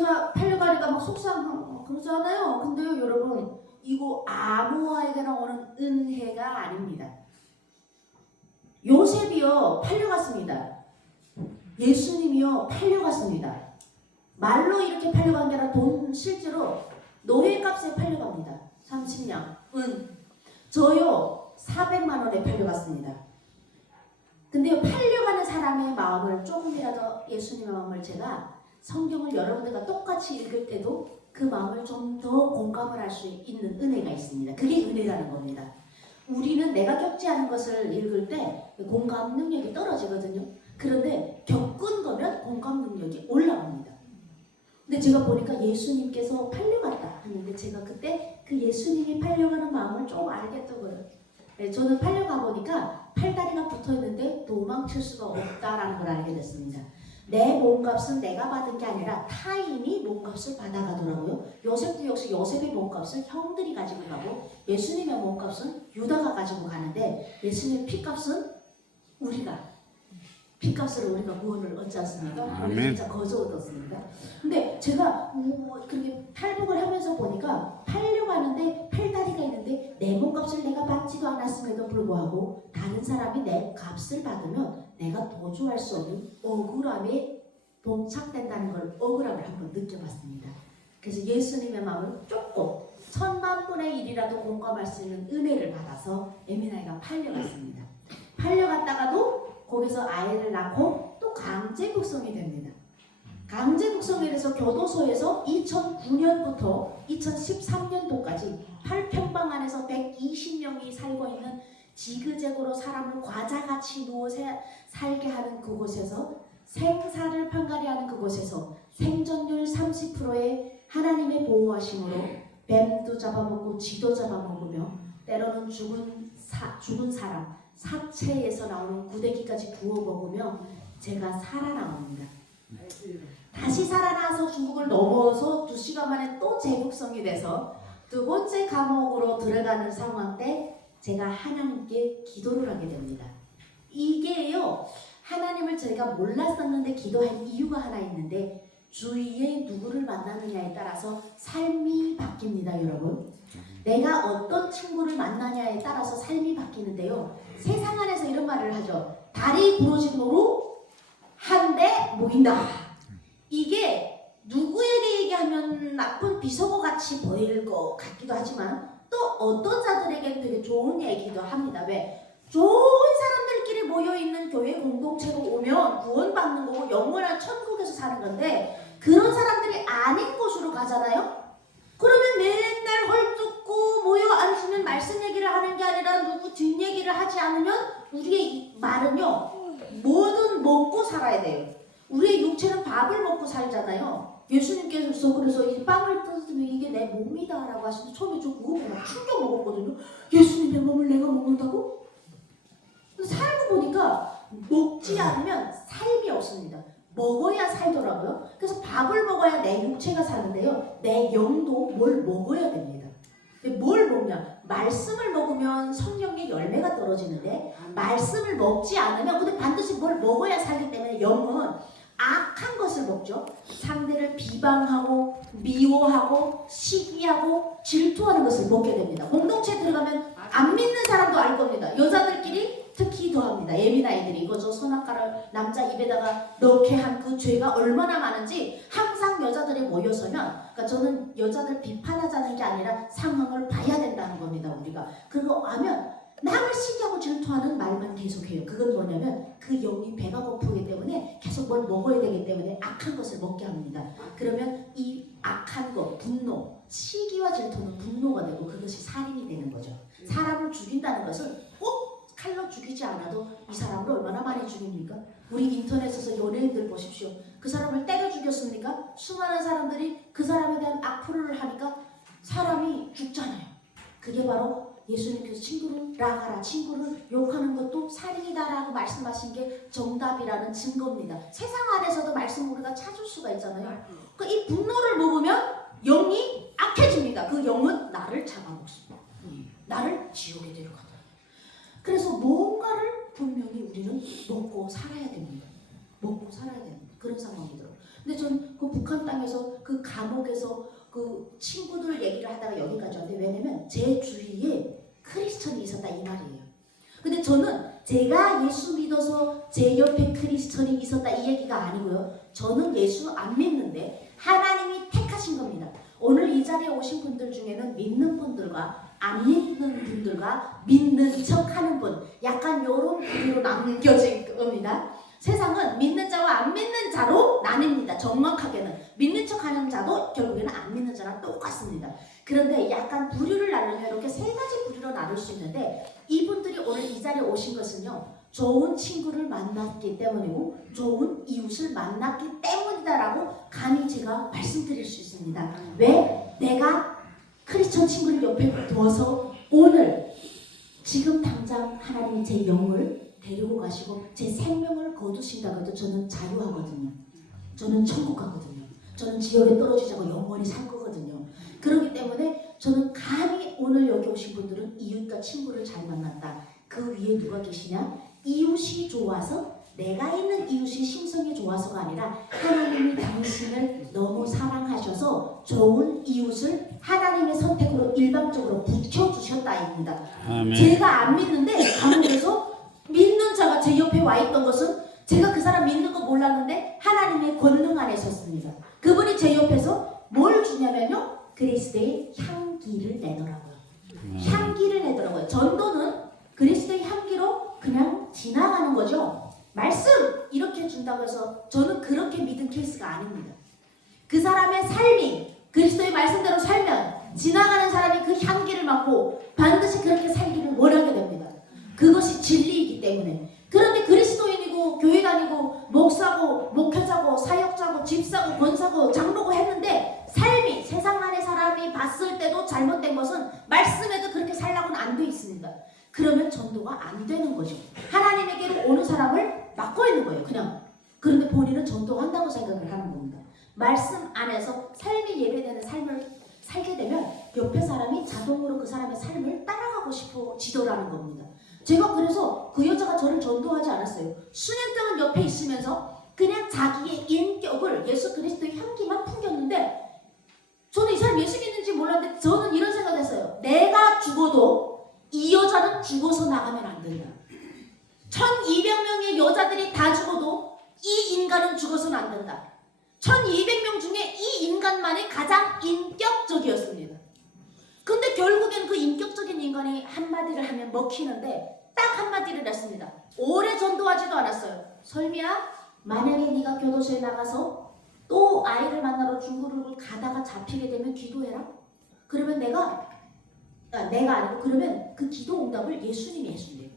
제가 팔려가니까 막 속상하고 그러잖아요. 근데요 여러분, 이거 아무에게나 오는 은혜가 아닙니다. 요셉이요 팔려갔습니다. 예수님이요 팔려갔습니다. 말로 이렇게 팔려간 게 아니라 돈 실제로 노예값에 팔려갑니다. 30냥 저요 400만 원에 팔려갔습니다. 근데 팔려가는 사람의 마음을 조금이라도, 예수님의 마음을 제가 성경을 여러분들과 똑같이 읽을 때도 그 마음을 좀 더 공감을 할 수 있는 은혜가 있습니다. 그게 은혜라는 겁니다. 우리는 내가 겪지 않은 것을 읽을 때 공감 능력이 떨어지거든요. 그런데 겪은 거면 공감 능력이 올라옵니다. 근데 제가 보니까 예수님께서 팔려갔다 하는데 제가 그때 그 예수님이 팔려가는 마음을 좀 알겠던 거예요. 네, 저는 팔려가 보니까 팔다리가 붙어있는데 도망칠 수가 없다라는 걸 알게 됐습니다. 내 몸값은 내가 받은 게 아니라 타인이 몸값을 받아가더라고요. 요셉도 역시 요셉의 몸값은 형들이 가지고 가고 예수님의 몸값은 유다가 가지고 가는데 예수님의 피값은 피값으로 우리가 구원을 얻지 않습니까? 우리 진짜 거저 얻었습니다. 근데 제가 그렇게 팔복을 하면서 보니까 팔려가는데 팔다리가 있는데 내 몸값을 내가 받지도 않았음에도 불구하고 다른 사람이 내 값을 받으면 내가 도주할 수 없는 억울함에 봉착된다는 걸, 억울함을 한번 느껴봤습니다. 그래서 예수님의 마음을 조금 10,000,000분의 1이라도 공감할 수 있는 은혜를 받아서 에미나이가 팔려갔습니다. 팔려갔다가도 거기서 아이를 낳고 또 강제 북송이 됩니다. 강제 북송에 대해서 교도소에서 2009년부터 2013년도까지 8평방 안에서 120명이 살고 있는 지그재그로 사람을 과자같이 누워 살게 하는 그곳에서, 생사를 판가리 하는 그곳에서 생존율 30%의 하나님의 보호하심으로 뱀도 잡아먹고 쥐도 잡아먹으며 때로는 죽은 사람, 사체에서 나오는 구데기까지 구워 먹으며 제가 살아나옵니다. 다시 살아나서 중국을 넘어서 2시간 만에 또 재국성이 돼서 두 번째 감옥으로 들어가는 상황 때 제가 하나님께 기도를 하게 됩니다. 이게요, 하나님을 제가 몰랐었는데 기도한 이유가 하나 있는데, 주위에 누구를 만나느냐에 따라서 삶이 바뀝니다. 여러분, 내가 어떤 친구를 만나냐에 따라서 삶이 바뀌는데요, 세상 안에서 이런 말을 하죠. 다리 부러진 노루 한 대 모인다. 이게 누구에게 얘기하면 나쁜 비속어 같이 보일 것 같기도 하지만 또 어떤 자들에게는 되게 좋은 얘기도 합니다. 왜? 좋은 사람들끼리 모여있는 교회 공동체로 오면 구원받는 거고 영원한 천국에서 사는 건데, 그런 사람들이 아닌 곳으로 가잖아요. 그러면 맨날 헐뜯고 모여 앉으면 말씀 얘기를 하는 게 아니라 누구 뒷얘기를 하지 않으면 우리의 말은요, 뭐든 먹고 살아야 돼요. 우리의 육체는 밥을 먹고 살잖아요. 예수님께서 그래서 이 빵을 뜯으면 이게 내 몸이다 라고 하시는데 처음에 저 그거 보고 충격 먹었거든요. 예수님의 몸을 내가 먹는다고? 살고 보니까 먹지 않으면 삶이 없습니다. 먹어야 살더라고요. 그래서 밥을 먹어야 내 육체가 사는데요, 내 영도 뭘 먹어야 됩니다. 뭘 먹냐? 말씀을 먹으면 성령의 열매가 떨어지는데 말씀을 먹지 않으면, 근데 반드시 뭘 먹어야 살기 때문에 영은 악한 것을 먹죠. 상대를 비방하고 미워하고 시기하고 질투하는 것을 먹게 됩니다. 공동체에 들어가면 안 믿는 사람도 알 겁니다. 여자들끼리 특히 더합니다. 예민아이들이 이거 저 선악과를 남자 입에다가 넣게 한 그 죄가 얼마나 많은지 항상 여자들이 모여서면, 그러니까 저는 여자들 비판하자는 게 아니라 상황을 봐야 된다는 겁니다. 우리가 그거 하면 남을 시기하고 질투하는 말만 계속해요. 그건 뭐냐면 그 영이 배가 고프기 때문에 계속 뭘 먹어야 되기 때문에 악한 것을 먹게 합니다. 그러면 이 악한 것, 분노, 시기와 질투는 분노가 되고 그것이 살인이 되는 거죠. 사람을 죽인다는 것은 꼭 칼로 죽이지 않아도 이 사람을 얼마나 많이 죽입니까? 우리 인터넷에서 연예인들 보십시오. 그 사람을 때려 죽였습니까? 수많은 사람들이 그 사람에 대한 악플을 하니까 사람이 죽잖아요. 그게 바로 예수님께서 친구를 나가라, 친구를 욕하는 것도 살인이다라고 말씀하신 게 정답이라는 증거입니다. 세상 안에서도 말씀 우리가 찾을 수가 있잖아요. 그러니까 이 분노를 먹으면 영이 악해집니다. 그 영은 나를 잡아먹습니다. 나를 지옥에 데려간다. 그래서 뭔가를 분명히 우리는 먹고 살아야 됩니다. 먹고 살아야 됩니다. 그런 상황이 들어. 근데 전 그 북한 땅에서 그 감옥에서 그 친구들 얘기를 하다가 여기까지 왔는데 왜냐면 제 주위에 크리스천이 있었다 이 말이에요. 근데 저는 제가 예수 믿어서 제 옆에 크리스천이 있었다 이 얘기가 아니고요. 저는 예수 안 믿는데 하나님이 택하신 겁니다. 오늘 이 자리에 오신 분들 중에는 믿는 분들과 안 믿는 분들과 믿는 척하는 분, 약간 요런 부류로 남겨진 겁니다. 세상은 믿는 자와 안 믿는 자로 나뉩니다. 정확하게는 믿는 척하는 자도 결국에는 안 믿는 자랑 똑같습니다. 그런데 약간 부류를 나누면 이렇게 세 가지 부류로 나눌 수 있는데 이분들이 오늘 이 자리에 오신 것은요, 좋은 친구를 만났기 때문이고 좋은 이웃을 만났기 때문이다라고 감히 제가 말씀드릴 수 있습니다. 왜? 내가 크리스천 친구를 옆에 두어서 오늘 지금 당장 하나님이 제 영을 데리고 가시고 제 생명을 거두신다고 해도 저는 자유하거든요. 저는 천국 가거든요. 저는 지옥에 떨어지지 않고 영원히 살 거거든요. 그렇기 때문에 저는 감히 오늘 여기 오신 분들은 이웃과 친구를 잘 만났다. 그 위에 누가 계시냐? 이웃이 좋아서 내가 있는 이웃이 심성이 좋아서가 아니라 하나님이 당신을 너무 사랑하셔서 좋은 이웃을 하나님의 선택으로 일방적으로 붙여주셨다입니다. 제가 안 믿는데 감옥에서 믿는 자가 제 옆에 와 있던 것은 제가 그 사람 믿는 거 몰랐는데 하나님의 권능 안에 섰습니다. 그분이 제 옆에서 뭘 주냐면요, 그리스도의 향기를 내더라고요. 향기를 내더라고요. 전도는 그리스도의 향기로 그냥 지나가는 거죠. 말씀 이렇게 준다고 해서 저는 그렇게 믿은 케이스가 아닙니다. 그 사람의 삶이 그리스도의 말씀대로 살면 지나가는 사람이 그 향기를 맡고 반드시 그렇게 살기를 원하게 됩니다. 그것이 진리이기 때문에. 그런데 그리스도인이고 교회 다니고 목사고 목회자고 사역자고 집사고 권사고 장로고 했는데 삶이 세상 안의 사람이 봤을 때도 잘못된 것은 말씀에도 그렇게 살라고는 안 돼 있습니다. 그러면 전도가 안 되는 거죠. 하나님에게로 오는 사람을 막고 있는 거예요. 그냥. 그런데 본인은 전도한다고 생각을 하는 겁니다. 말씀 안에서 삶이 예배되는 삶을 살게 되면 옆에 사람이 자동으로 그 사람의 삶을 따라가고 싶어지더라는 겁니다. 제가 그래서 그 여자가 저를 전도하지 않았어요. 수년 동안 옆에 있으면서 그냥 자기의 인격을 예수 그리스도의 향기만 풍겼는데 저는 이 사람 예수 믿는지 몰랐는데 저는 이런 생각했어요. 내가 죽어도 이 여자는 죽어서 나가면 안 된다. 1200명의 여자들이 다 죽어도 이 인간은 죽어서는 안 된다. 1200명 중에 이 인간만이 가장 인격적이었습니다. 근데 결국엔 그 인격적인 인간이 한마디를 하면 먹히는데 딱 한마디를 했습니다. 오래 전도하지도 않았어요. 설미야, 만약에 네가 교도소에 나가서 또 아이를 만나러 중국을 가다가 잡히게 되면 기도해라. 그러면 내가 아니고 그러면 그 기도 응답을 예수님이 해준대요.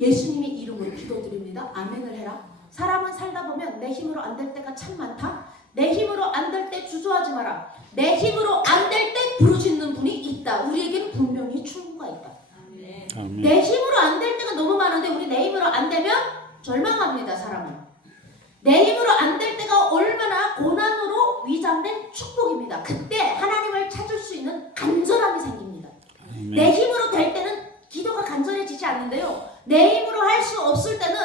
예수님의 이름으로 기도드립니다. 아멘을 해라. 사람은 살다 보면 내 힘으로 안 될 때가 참 많다. 내 힘으로 안 될 때 주저하지 마라. 내 힘으로 안 될 때 부르짖는 분이 있다. 우리에게는 분명히 충고가 있다. 아멘. 내 힘으로 안 될 때가 너무 많은데 우리 내 힘으로 안 되면 절망합니다. 사람은. 내 힘으로 안 될 때가 얼마나 고난으로 위장된 축복입니다. 그때 하나님을 찾을 수 있는 간절함이 생깁니다. 아멘. 내 힘으로 될 때는 기도가 간절해지지 않는데요. 내 힘으로 할 수 없을 때는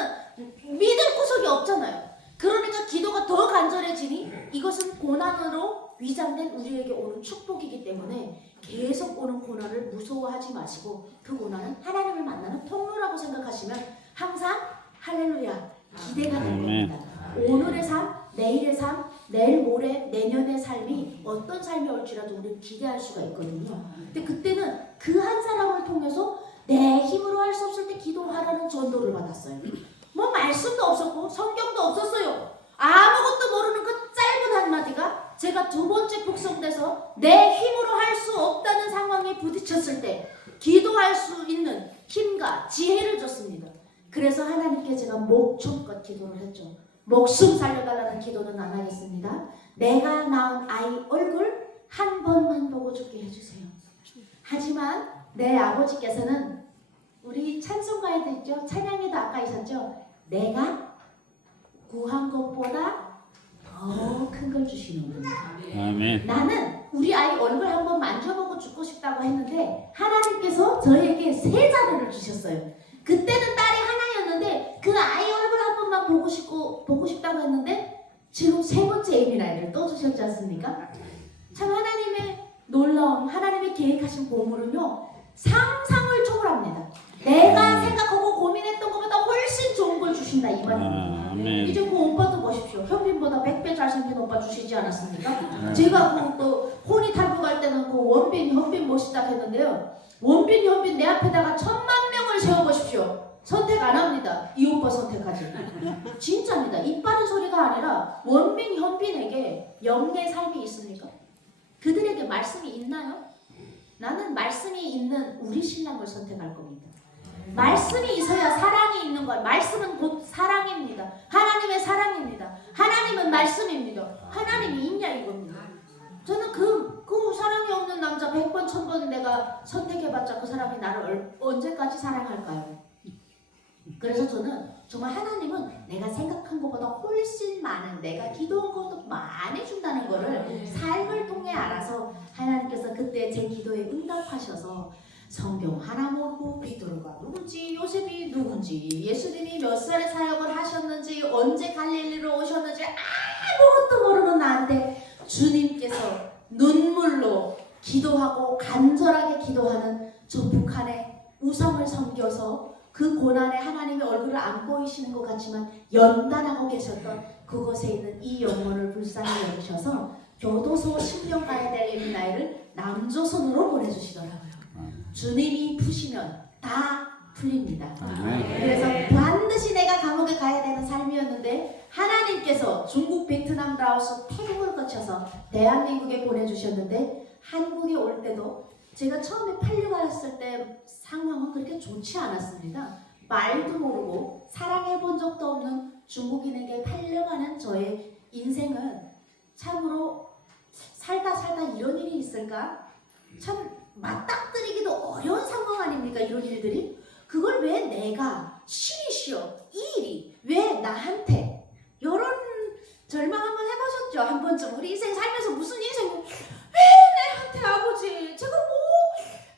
믿을 구석이 없잖아요. 그러니까 기도가 더 간절해지니 이것은 고난으로 위장된 우리에게 오는 축복이기 때문에 계속 오는 고난을 무서워하지 마시고 그 고난은 하나님을 만나는 통로라고 생각하시면 항상 할렐루야 기대가 될 겁니다. 오늘의 삶, 내일의 삶, 내일 모레 내년의 삶이 어떤 삶이 올지라도 우리는 기대할 수가 있거든요. 근데 그때는 그 한 사람을 통해서 내 힘으로 할 수 없을 때 기도하라는 전도를 받았어요. 뭐 말씀도 없었고 성경도 없었어요. 아무것도 모르는 그 짧은 한마디가 제가 두 번째 북성돼서 내 힘으로 할 수 없다는 상황에 부딪혔을 때 기도할 수 있는 힘과 지혜를 줬습니다. 그래서 하나님께 제가 목청껏 기도를 했죠. 목숨 살려달라는 기도는 안 하겠습니다. 내가 낳은 아이 얼굴 한 번만 보고 죽게 해주세요. 하지만 내 아버지께서는 우리 찬송가에도 있죠. 찬양에도 아까 있었죠. 내가 구한 것보다 더 큰 걸 주시는구나. 아멘. 나는 우리 아이 얼굴 한번 만져보고 죽고 싶다고 했는데 하나님께서 저에게 세 자녀를 주셨어요. 그때는 딸이 하나였는데 그 아이 얼굴 한 번만 보고 싶다고 했는데 지금 세 번째 에이미나이를 떠주셨지 않습니까? 참 하나님의 놀라운 하나님의 계획하신 보물은요 상상을 초월합니다. 내가 생각하고 고민했던 것보다 훨씬 좋은 걸 주신다 이 말입니다. 이제 그 오빠도 보십시오. 현빈보다 100배 잘생긴 오빠 주시지 않았습니까? 제가 그 혼이 탈북할 때는 그 원빈 현빈 멋있다 했는데요. 원빈 현빈 내 앞에다가 1000만 명을 세워보십시오. 선택 안 합니다. 이 오빠 선택하지. 진짜입니다. 입 바른 소리가 아니라 원빈 현빈에게 영의 삶이 있습니까? 그들에게 말씀이 있나요? 나는 말씀이 있는 우리 신랑을 선택할 겁니다. 말씀이 있어야 사랑이 있는 걸. 말씀은 곧 사랑입니다. 하나님의 사랑입니다. 하나님은 말씀입니다. 하나님이 있냐 이겁니다. 저는 그 사랑이 없는 남자 100번 1000번 내가 선택해봤자 그 사람이 나를 언제까지 사랑할까요? 그래서 저는 정말 하나님은 내가 생각한 것보다 훨씬 많은, 내가 기도한 것도 많이 준다는 거를 삶을 통해 알아서 하나님께서 그때 제 기도에 응답하셔서 성경 하나 모르고 베드로가 누군지, 요셉이 누군지, 예수님이 몇 살에 사역을 하셨는지, 언제 갈릴리로 오셨는지 아무것도 모르는 나한테 주님께서 눈물로 기도하고 간절하게 기도하는 저 북한의 우상을 섬겨서 그 고난에 하나님의 얼굴을 안 보이시는 것 같지만 연단하고 계셨던 그곳에 있는 이 영혼을 불쌍히 여기셔서 교도소 10년 가야 될 에이미나이를 남조선으로 보내주시더라고요. 주님이 푸시면 다 풀립니다. 그래서 반드시 내가 감옥에 가야 되는 삶이었는데 하나님께서 중국, 베트남, 라오스, 태국을 거쳐서 대한민국에 보내주셨는데 한국에 올 때도 제가 처음에 팔려갔을 때 상황은 그렇게 좋지 않았습니다. 말도 모르고 사랑해본 적도 없는 중국인에게 팔려가는 저의 인생은 참으로 살다 이런 일이 있을까? 참 맞닥뜨리기도 어려운 상황 아닙니까? 이런 일들이? 그걸 왜 내가 신이시여 이 일이 왜 나한테 이런 절망 한번 해보셨죠? 한 번쯤 우리 인생 살면서 무슨 인생 왜 내한테 아버지 제가 뭐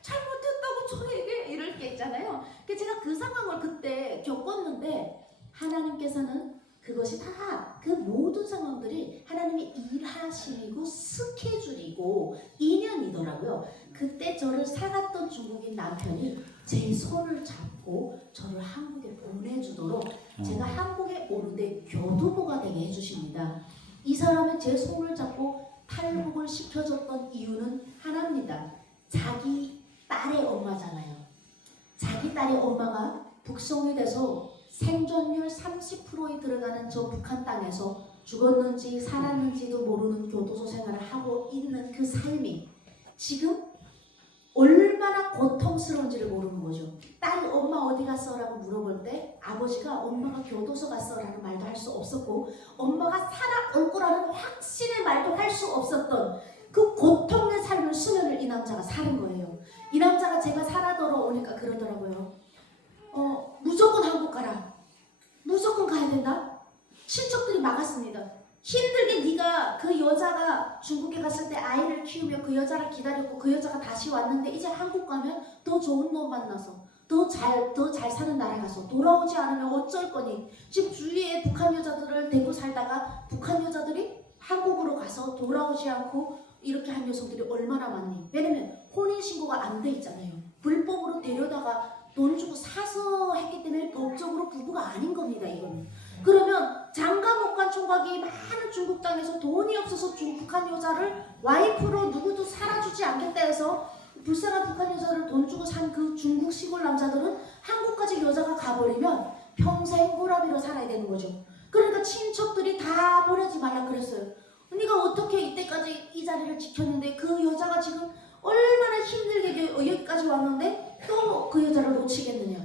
잘못했다고 저에게 이럴 게 있잖아요. 제가 그 상황을 그때 겪었는데 하나님께서는 그것이 다 그 모든 상황들이 하나님의 일하시고 스케줄이고 인연이더라고요. 그때 저를 사갔던 중국인 남편이 제 손을 잡고 저를 한국에 보내주도록 제가 한국에 오는데 교두보가 되게 해주십니다. 이 사람은 제 손을 잡고 탈북을 시켜줬던 이유는 하나입니다. 자기 딸의 엄마잖아요. 자기 딸의 엄마가 북송이 돼서 생존율 30%에 들어가는 저 북한 땅에서 죽었는지 살았는지도 모르는 교도소 생활을 하고 있는 그 삶이 지금 얼마나 고통스러운지를 모르는 거죠. 딸 엄마 어디 갔어? 라고 물어볼 때 아버지가 엄마가 교도소 갔어 라는 말도 할 수 없었고 엄마가 살아올 거라는 확신의 말도 할 수 없었던 그 고통의 삶을 수면을 이 남자가 사는 거예요. 이 남자가 제가 살아 돌아오니까 그러더라고요. 무조건 한국 가라. 무조건 가야 된다. 친척들이 막았습니다. 힘들게 네가 그 여자가 중국에 갔을 때 아이를 키우며 그 여자를 기다렸고 그 여자가 다시 왔는데 이제 한국 가면 더 좋은 놈 만나서 더 잘 사는 나라 가서 돌아오지 않으면 어쩔 거니. 지금 주위에 북한 여자들을 데리고 살다가 북한 여자들이 한국으로 가서 돌아오지 않고 이렇게 한 여성들이 얼마나 많니. 왜냐면 혼인신고가 안 돼 있잖아요. 불법으로 데려다가 돈 주고 사서 했기 때문에 법적으로 부부가 아닌 겁니다. 이거는. 그러면 장가못간 총각이 많은 중국 땅에서 돈이 없어서 북한 여자를 와이프로 누구도 살아주지 않겠다 해서 불쌍한 북한 여자를 돈 주고 산 그 중국 시골 남자들은 한국까지 여자가 가버리면 평생 호라비로 살아야 되는 거죠. 그러니까 친척들이 다 보내지 말라 그랬어요. 네가 어떻게 이때까지 이 자리를 지켰는데 그 여자가 지금 얼마나 힘들게 여기까지 왔는데 또 그 여자를 놓치겠느냐.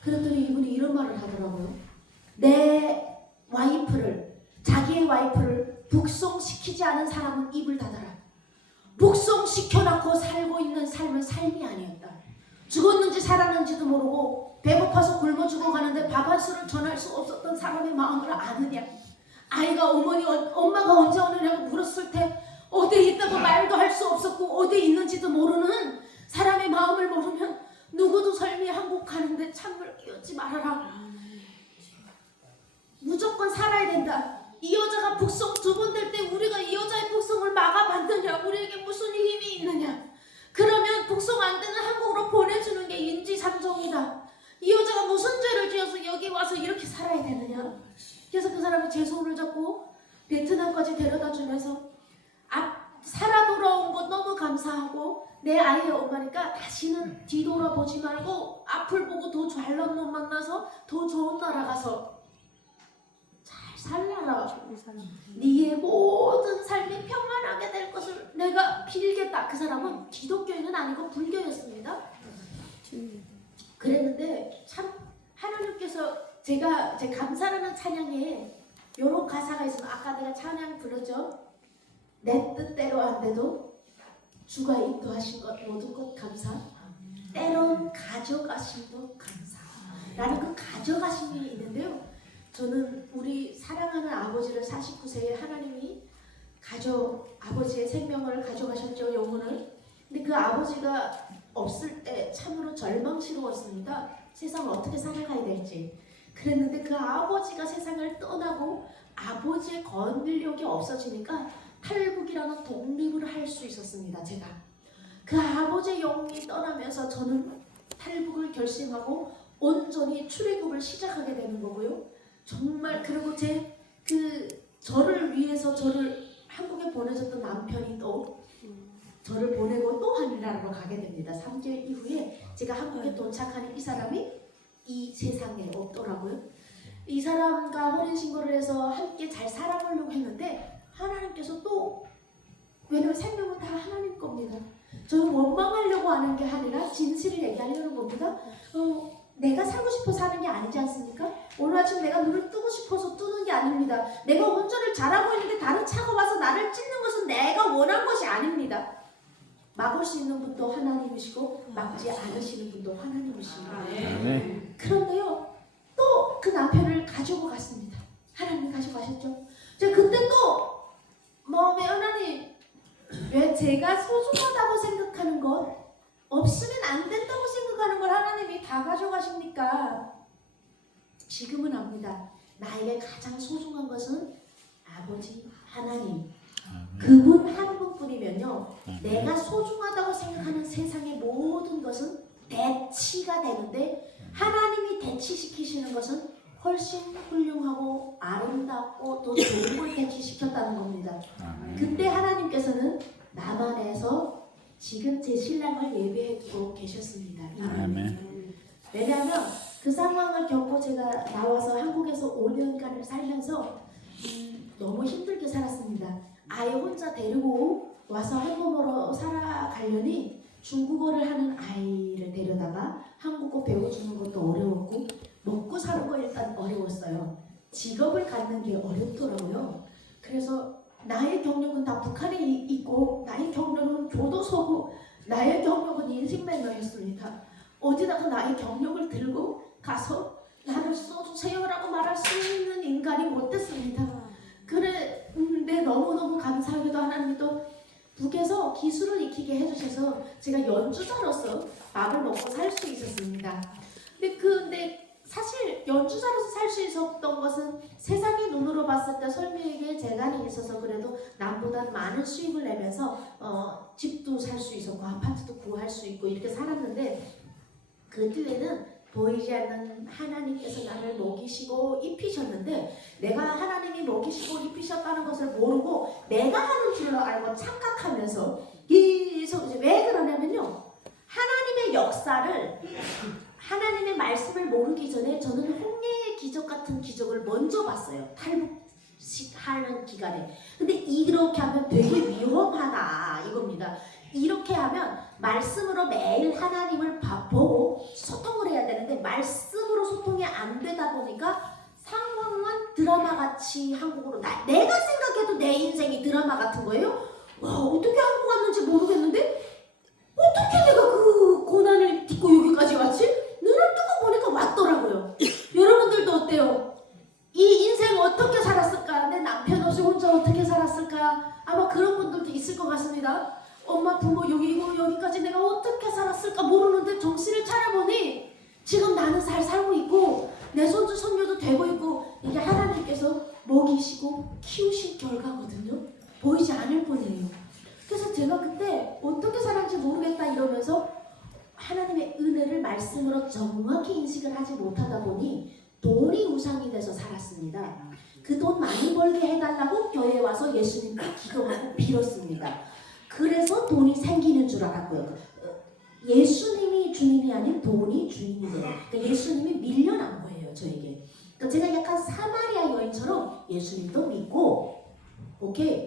그랬더니 이분이 이런 말을 하더라고요. 내 와이프를, 자기의 와이프를 북송시키지 않은 사람은 입을 닫아라. 북송시켜놓고 살고 있는 삶은 삶이 아니었다. 죽었는지 살았는지도 모르고 배고파서 굶어 죽어가는데 밥 한 술을 전할 수 없었던 사람의 마음을 아느냐. 아이가 엄마가 언제 오느냐고 물었을 때 어디에 있다고 말도 할 수 없었고 어디에 있는지도 모르는 사람의 마음을 모르면 누구도 삶이 한국 가는데 찬물 끼얹지 말아라. 무조건 살아야 된다. 이 여자가 북송 2번 될 때 우리가 이 여자의 북송을 막아봤느냐? 우리에게 무슨 힘이 있느냐? 그러면 북송 안 되는 한국으로 보내주는 게 인지상정이다. 이 여자가 무슨 죄를 지어서 여기 와서 이렇게 살아야 되느냐? 그래서 그 사람이 제 손을 잡고 베트남까지 데려다 주면서 살아 돌아온 것 너무 감사하고 내 아이의 엄마니까 다시는 뒤돌아보지 말고 앞을 보고 더 잘난 놈 만나서 더 좋은 나라 가서 잘 살라라. 네의 모든 삶이 평안하게 될 것을 내가 빌겠다. 그 사람은 기독교인은 아니고 불교였습니다. 그랬는데 참 하나님께서 제 감사라는 찬양에 이런 가사가 있어요. 아까 내가 찬양 불렀죠. 내 뜻대로 안 돼도 주가 인도하신 것 모든 것 감사. 때론 가져가신 것 감사. 라는 그 가져가심이 있는데요. 저는 우리 사랑하는 아버지를 49세에 하나님이 아버지의 생명을 가져가셨죠. 영혼을. 근데 그 아버지가 없을 때 참으로 절망스러웠습니다. 세상을 어떻게 살아가야 될지. 그랬는데 그 아버지가 세상을 떠나고 아버지의 권력이 없어지니까 탈북이라는 독립을 할 수 있었습니다. 제가 그 아버지의 영이 떠나면서 저는 탈북을 결심하고 온전히 출애굽을 시작하게 되는 거고요. 정말 그리고 저를 위해서 저를 한국에 보내줬던 남편이 또 저를 보내고 또 하늘나라로 가게 됩니다. 3개월 이후에 제가 한국에 도착하니 이 사람이 이 세상에 없더라고요. 이 사람과 혼인신고를 해서 함께 잘 살아보려고 했는데 하나님께서 또 왜냐면 생명은 다 하나님 겁니다. 저는 원망하려고 하는 게 아니라 진실을 얘기하려는 겁니다. 내가 살고 싶어 사는 게 아니지 않습니까? 오늘 아침 내가 눈을 뜨고 싶어서 뜨는 게 아닙니다. 내가 운전을 잘하고 있는데 다른 차가 와서 나를 찢는 것은 내가 원한 것이 아닙니다. 막을 수 있는 분도 하나님이시고 막지 않으시는 분도 하나님이십니다. 그런데요, 또 그 남편을 가지고 갔습니다. 하나님 가져가셨죠. 제가 그때 또 마음에 하나님, 왜 제가 소중하다고 생각하는 것, 없으면 안 된다고 생각하는 걸 하나님이 다 가져가십니까? 지금은 압니다. 나에게 가장 소중한 것은 아버지 하나님. 그분 한 분뿐이면요, 내가 소중하다고 생각하는 세상의 모든 것은 대치가 되는데 하나님이 대치시키시는 것은 훨씬 훌륭하고 아름답고 더 좋은 걸 대치시켰다는 겁니다. 그때 하나님께서는 남한에서 지금 제 신랑을 예배해 두고 계셨습니다. 왜냐하면 그 상황을 겪고 제가 나와서 한국에서 5년간을 살면서 너무 힘들게 살았습니다. 아이 혼자 데리고 와서 한국으로 살아가려니 중국어를 하는 아이를 데려다가 한국어 배워주는 것도 어려웠고 먹고 사는 거 일단 어려웠어요. 직업을 갖는 게 어렵더라고요. 그래서 나의 경력은 다 북한에 있고 나의 경력은 교도소고 나의 경력은 인생매너였습니다. 어디다가 나의 경력을 들고 가서 나를 써주세요라고 말할 수 있는 인간이 못 됐습니다. 근데 너무너무 감사하게도 하나님도 북에서 기술을 익히게 해주셔서 제가 연주자로서 밥을 먹고 살 수 있었습니다. 근데 사실 연주자로서 살 수 있었던 것은 세상의 눈으로 봤을 때 설미에게 재간이 있어서 그래도 남보다 많은 수입을 내면서 집도 살 수 있었고 아파트도 구할 수 있고 이렇게 살았는데 그 뒤에는 보이지 않는 하나님께서 나를 먹이시고 입히셨는데 내가 하나님이 먹이시고 입히셨다는 것을 모르고 내가 하는 줄로 알고 착각하면서 계속 이제 왜 그러냐면요, 하나님의 역사를 하나님의 말씀을 모르기 전에 저는 홍해의 기적 같은 기적을 먼저 봤어요. 탈북하는 기간에. 근데 이렇게 하면 되게 위험하다 이겁니다. 이렇게 하면 말씀으로 매일 하나님을 보고 소통을 해야 되는데 말씀으로 소통이 안 되다 보니까 상황만 드라마같이 한국으로 내가 생각해도 내 인생이 드라마 같은 거예요. 와, 어떻게 한국 왔는지 모르겠는데 어떻게 내가 그 고난을 딛고 여기까지 왔지? 눈을 뜨고 보니까 왔더라고요. 여러분들도 어때요? 이 인생 어떻게 살았을까? 내 남편 없이 혼자 어떻게 살았을까? 아마 그런 분들도 있을 것 같습니다. 엄마 부모 여기까지 내가 어떻게 살았을까 모르는데 정신을 차려보니 지금 나는 잘 살고 있고 내 손주 손녀도 되고 있고 이게 하나님께서 먹이시고 키우신 결과거든요. 보이지 않을 뿐이에요. 그래서 제가 그때 어떻게 살았는지 모르겠다 이러면서 하나님의 은혜를 말씀으로 정확히 인식을 하지 못하다 보니 돈이 우상이 돼서 살았습니다. 그 돈 많이 벌게 해달라고 교회에 와서 예수님께 기도하고 빌었습니다. 그래서 돈이 생기는 줄 알았고요. 예수님이 주님이 아닌 돈이 주인이에요. 그러니까 예수님이 밀려난 거예요, 저에게. 그러니까 제가 약간 사마리아 여인처럼 예수님도 믿고, 오케이,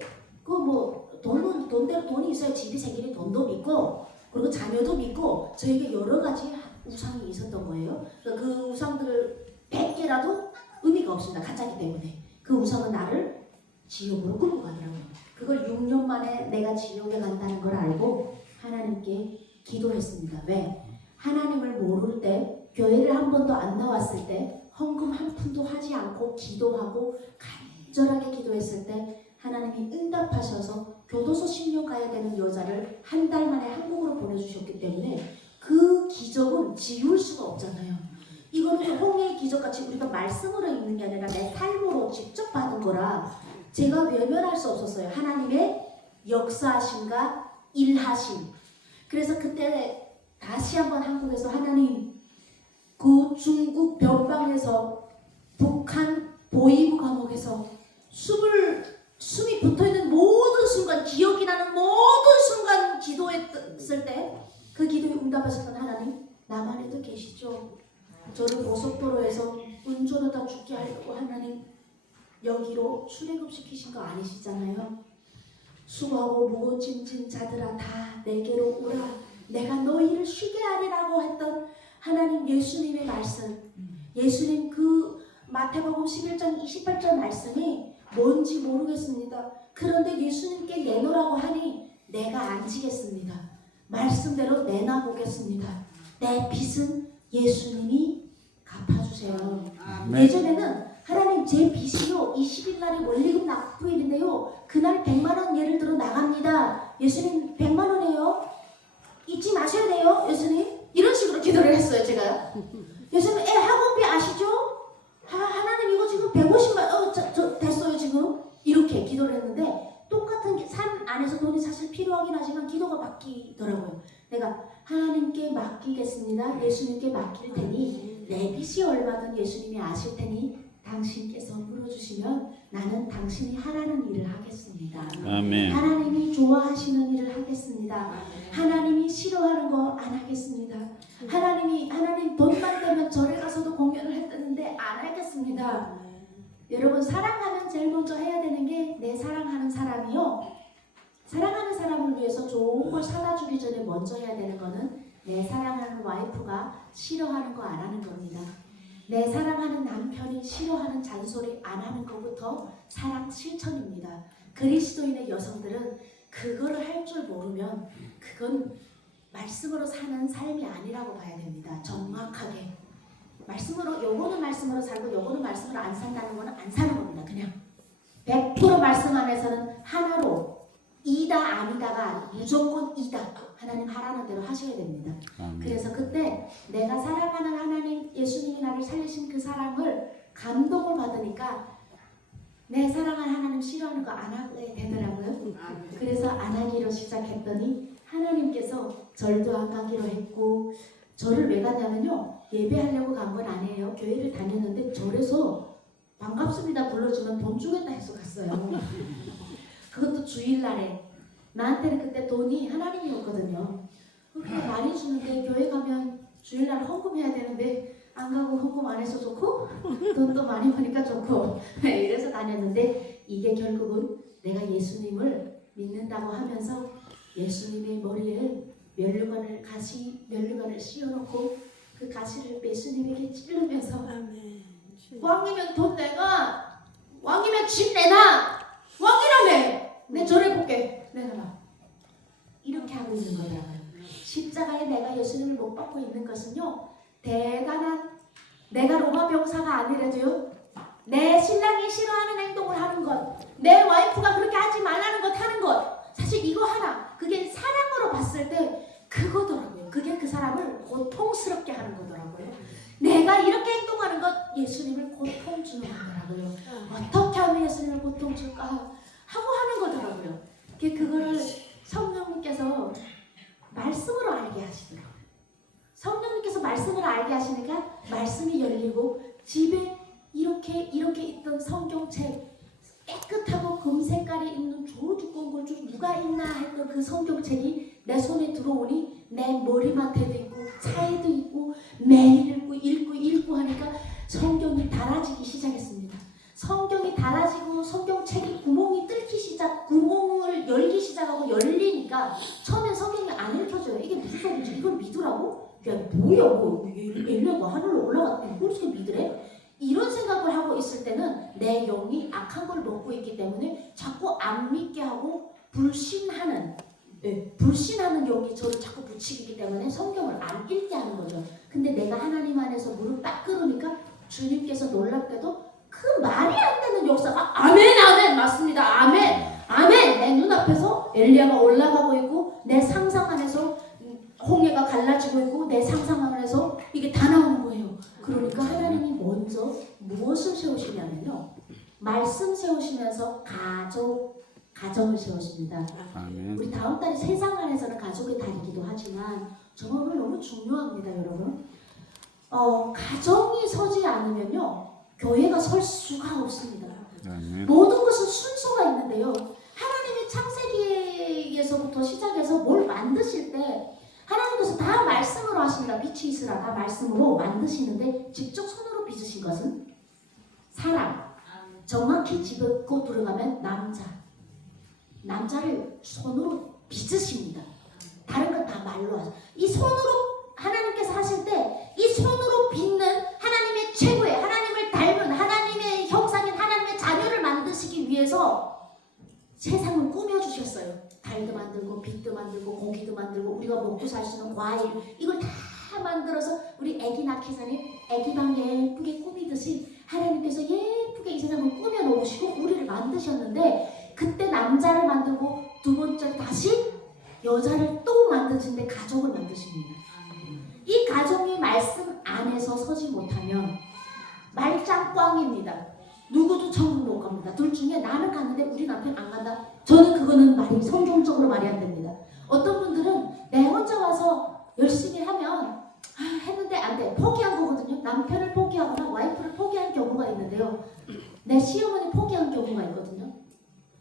돈대로 돈이 있어야 집이 생기니 돈도 믿고, 그리고 자녀도 믿고, 저에게 여러 가지 우상이 있었던 거예요. 그러니까 그 우상들을 100개라도 의미가 없습니다. 가짜기 때문에. 그 우상은 나를 지옥으로 끌고 가더라고요. 그걸 6년 만에 내가 지옥에 간다는 걸 알고 하나님께 기도했습니다. 왜? 하나님을 모를 때, 교회를 한 번도 안 나왔을 때, 헌금 한 푼도 하지 않고 기도하고 간절하게 기도했을 때 하나님이 응답하셔서 교도소 10년 가야 되는 여자를 한 달 만에 한국으로 보내주셨기 때문에 그 기적은 지울 수가 없잖아요. 이거는 홍해의 기적같이 우리가 말씀으로 읽는 게 아니라 내 삶으로 직접 받은 거라 제가 외면할 수 없었어요. 하나님의 역사하심과 일하심. 그래서 그때 다시 한번 한국에서 하나님, 그 중국 변방에서 북한 보이부 감옥에서 숨이 붙어있는 모든 순간, 기억이 나는 모든 순간 기도했을 때 그 기도에 응답하셨던 하나님, 나만에도 계시죠. 저를 고속도로에서 운전하다 죽게 하려고 하나님 여기로 출애굽시키신 거 아니시잖아요. 수고하고 무거운 짐진 자들아 다 내게로 오라, 내가 너희를 쉬게 하리라고 했던 하나님 예수님의 말씀, 예수님 그 마태복음 11장 28절 말씀이 뭔지 모르겠습니다. 그런데 예수님께 내놓으라고 하니 내가 안 지겠습니다. 말씀대로 내놔보겠습니다. 내 빚은 예수님이 갚아주세요. 예전에는 하나님 제 빚이요 20일 날에 원리금 납부일인데요 그날 100만 원 예를 들어 나갑니다. 예수님 100만 원이에요. 잊지 마셔야 돼요. 예수님 이런 식으로 기도를 했어요. 제가 예수님 학원비 아시죠? 하나님 이거 지금 150만 저 됐어요 지금 이렇게 기도를 했는데 똑같은 삶 안에서 돈이 사실 필요하긴 하지만 기도가 바뀌더라고요. 내가 하나님께 맡기겠습니다. 예수님께 맡길 테니 내 빚이 얼마든 예수님이 아실 테니 당신께서 물어주시면 나는 당신이 하라는 일을 하겠습니다. 아멘. 하나님이 좋아하시는 일을 하겠습니다. 하나님이 싫어하는 거 안 하겠습니다. 하나님 돈만 되면 절에 가서도 공연을 했다는데 안 하겠습니다. 여러분 사랑하면 제일 먼저 해야 되는 게 내 사랑하는 사람이요. 사랑하는 사람을 위해서 좋은 걸 사다 주기 전에 먼저 해야 되는 거는 내 사랑하는 와이프가 싫어하는 거 안 하는 겁니다. 내 사랑하는 남편이 싫어하는 잔소리 안 하는 것부터 사랑 실천입니다. 그리스도인의 여성들은 그거를 할 줄 모르면 그건 말씀으로 사는 삶이 아니라고 봐야 됩니다. 정확하게 말씀으로, 요거는 말씀으로 살고 요거는 말씀으로 안 산다는 거는 안 사는 겁니다. 그냥 100% 말씀 안에서는 하나로 이다 아니다가 무조건 이다. 하나님 하라는 대로 하셔야 됩니다. 그래서 그때 내가 사랑하는 하나님, 예수님이 나를 살리신 그 사랑을 감동을 받으니까 내 사랑하는 하나님 싫어하는 거 안 하게 되더라고요. 그래서 안 하기로 시작했더니 하나님께서 절도 안 가기로 했고, 절을 왜 가냐면요, 예배하려고 간 건 아니에요. 교회를 다녔는데 절에서 반갑습니다 불러주면 돈 주겠다 해서 갔어요. 그것도 주일날에. 나한테는 그때 돈이 하나님이었거든요. 그렇게 많이 주는데 교회 가면 주일날 헌금해야 되는데 안 가고 헌금 안 해서 좋고 돈도 많이 버니까 좋고 이래서 다녔는데, 이게 결국은 내가 예수님을 믿는다고 하면서 예수님의 머리에 면류관을 씌워놓고 그 가시를 예수님에게 찌르면서 왕이면 돈 내가, 왕이면 집 내놔, 왕이라며 내 절해볼게 내놔라, 이렇게 하고 있는 거더라고요. 십자가에 내가 예수님을 못 받고 있는 것은요, 대단한, 내가 로마 병사가 아니라도요, 내 신랑이 싫어하는 행동을 하는 것, 내 와이프가 그렇게 하지 말라는 것 하는 것, 사실 이거 하나, 그게 사랑으로 봤을 때 그거더라고요. 그게 그 사람을 고통스럽게 하는 거더라고요. 내가 이렇게 행동하는 것 예수님을 고통 주는 거더라고요. 어떻게 하면 예수님을 고통줄까 하고 하는 거더라고요. 그거를 성령님께서 말씀으로 알게 하시더라고요. 성령님께서 말씀을 알게 하시니까 말씀이 열리고 집에 이렇게 있던 성경책 깨끗하고 금 색깔이 있는 저 두꺼운 걸 누가 읽나 했던 그 성경책이 내 손에 들어오니 내 머리맡에도 있고 차에도 있고 매일 읽고 하니까 성경이 달아지기 시작했습니다. 성경이 달아지고 성경책이 구멍을 열기 시작하고 열리니까 처음엔 성경이 안 읽혀져요. 이게 무슨 소리지? 이걸 믿으라고? 야 뭐야 열려고 하늘로 올라갔대. 뭘 이렇게 믿으래? 이런 생각을 하고 있을 때는 내 영이 악한 걸 먹고 있기 때문에 자꾸 안 믿게 하고 불신하는 영이 저를 자꾸 붙이기 때문에 성경을 안 읽게 하는 거죠. 근데 내가 하나님 안에서 무릎 딱 꿇으니까 주님께서 놀랍게도 그 말이 안 되는 역사가 아멘 맞습니다. 아멘 내 눈앞에서 엘리야가 올라가고 있고 내 상상 안에서 홍해가 갈라지고 있고 내 상상 안에서 이게 다 나오는 거예요. 그러니까 하나님이 먼저 무엇을 세우시냐면요, 말씀 세우시면서 가정을 세우십니다. 아멘. 우리 다음 달에 세상 안에서는 가족의 달이기도 하지만 저는 오늘 너무 중요합니다, 여러분. 가정이 서지 않으면요 교회가 설 수가 없습니다. 아멘. 모든 것은 순서가 있는데요, 하나님이 창세기에서부터 시작해서 뭘 만드실 때 하나님께서 다 말씀으로 하십니다. 빛이 있으라 다 말씀으로 만드시는데 직접 손으로 빚으신 것은 사람, 정확히 집고 들어가면 남자를 손으로 빚으십니다. 다른 건 다 말로 하죠. 이 손으로 하나님께서 하실 때 이 손으로 빚는 하나님의 최고의, 하나님을 닮은 하나님의 형상인 하나님의 자녀를 만드시기 위해서 세상을 꾸며주셨어요. 달도 만들고 빛도 만들고 고기도 만들고 우리가 먹고 살 수 있는 과일, 이걸 다 만들어서 우리 아기 낳기 전에 아기방 예쁘게 꾸미듯이 하나님께서 예쁘게 이 세상을 꾸며놓으시고 우리를 만드셨는데, 그때 남자를 만들고 두 번째 다시 여자를 또 만드신데 가족을 만드십니다. 이 가정이 말씀 안에서 서지 못하면 말짱꽝입니다. 누구도 천국 못 갑니다. 둘 중에 나는 갔는데 우리 남편 안 간다? 저는 그거는 말이 성경적으로 말이 안 됩니다. 어떤 분들은 내 혼자 와서 열심히 하면 했는데 안 돼. 포기한 거거든요. 남편을 포기하거나 와이프를 포기한 경우가 있는데요. 내 시어머니 포기한 경우가 있거든요.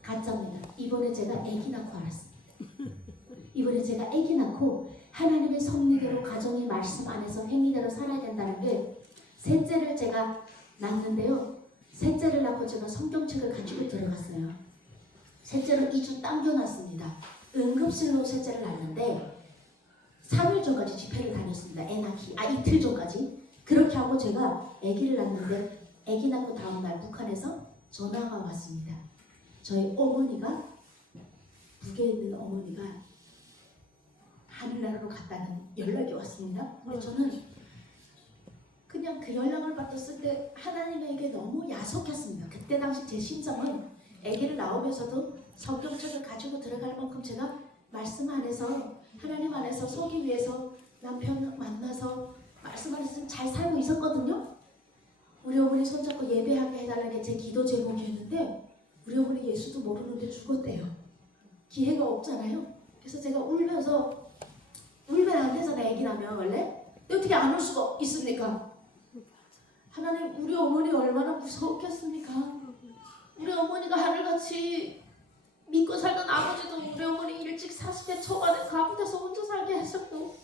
가짜입니다. 이번에 제가 아기 낳고 알았어요. 이번에 제가 아기 낳고 하나님의 섭리대로 가정이 말씀 안에서 행위대로 살아야 된다는 게, 셋째를 제가 낳는데요. 셋째를 낳고 제가 성경책을 가지고 들어갔어요. 셋째를 2주 당겨놨습니다. 응급실로 셋째를 낳는데 3일 전까지 집회를 다녔습니다. 애 낳기 이틀 전까지. 그렇게 하고 제가 아기를 낳는데 아기 낳고 다음날 북한에서 전화가 왔습니다. 저희 어머니가, 북에 있는 어머니가 하늘나라로 갔다는 연락이 왔습니다. 근데 저는 그냥 그 연락을 받았을 때 하나님에게 너무 야속했습니다. 그때 당시 제 심정은 아기를 낳으면서도 성경책을 가지고 들어갈 만큼 제가 말씀 안에서, 하나님 안에서 서기 위해서 남편 만나서 말씀 안에서 잘 살고 있었거든요. 우리 어머니 손잡고 예배하게 해달라는 게 제 기도 제목이었는데 우리 어머니 예수도 모르는데 죽었대요. 기회가 없잖아요. 그래서 제가 울면 안 돼서 내 아기 나면 원래 어떻게 안 울 수가 있습니까? 하나님, 우리 어머니 얼마나 무서웠겠습니까? 우리 어머니가 하늘같이 믿고 살던 아버지도 우리 어머니 일찍 40대 초반에 가부돼서 혼자 살게 하셨고,